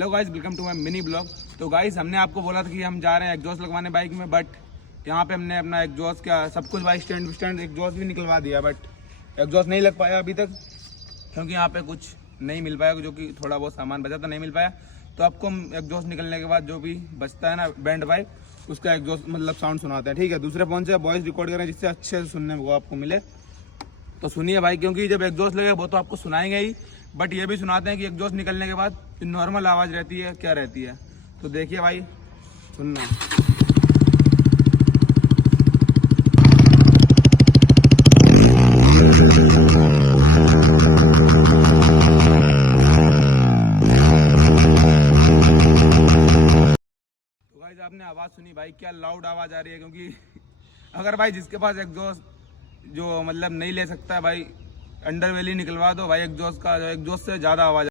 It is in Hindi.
Hello guys, welcome to my mini blog. तो गाइस, हमने आपको बोला था कि हम जा रहे हैं एग्जॉस्ट लगवाने बाइक में, बट यहाँ पे हमने अपना एग्जॉस्ट का सब कुछ बाइक स्टैंड एग्जॉस्ट भी निकलवा दिया, बट एग्जॉस्ट नहीं लग पाया अभी तक, क्योंकि यहाँ पे कुछ नहीं मिल पाया, जो कि थोड़ा बहुत सामान बचा था, नहीं मिल पाया। तो आपको हम एग्जॉस्ट निकलने के बाद जो भी बचता है ना बैंड बाइक, उसका एग्जॉस्ट मतलब साउंड सुनाते हैं। ठीक है, दूसरे फोन से वॉइस रिकॉर्ड करें जिससे अच्छे से सुनने को आपको मिले। तो सुनिए भाई, क्योंकि जब एग्जॉस्ट लगेगा वो तो आपको सुनाएंगे ही, बट ये भी सुनाते हैं कि एग्जॉस्ट निकलने के बाद जो नॉर्मल आवाज़ रहती है क्या रहती है। तो देखिए भाई, सुनना। तो भाई आपने आवाज़ सुनी भाई, क्या लाउड आवाज़ आ रही है। क्योंकि अगर भाई जिसके पास एग्जॉस्ट जो मतलब नहीं ले सकता है भाई, अंडरवेल ही निकलवा दो भाई। एग्जॉस्ट का एग्जॉस्ट से ज़्यादा आवाज़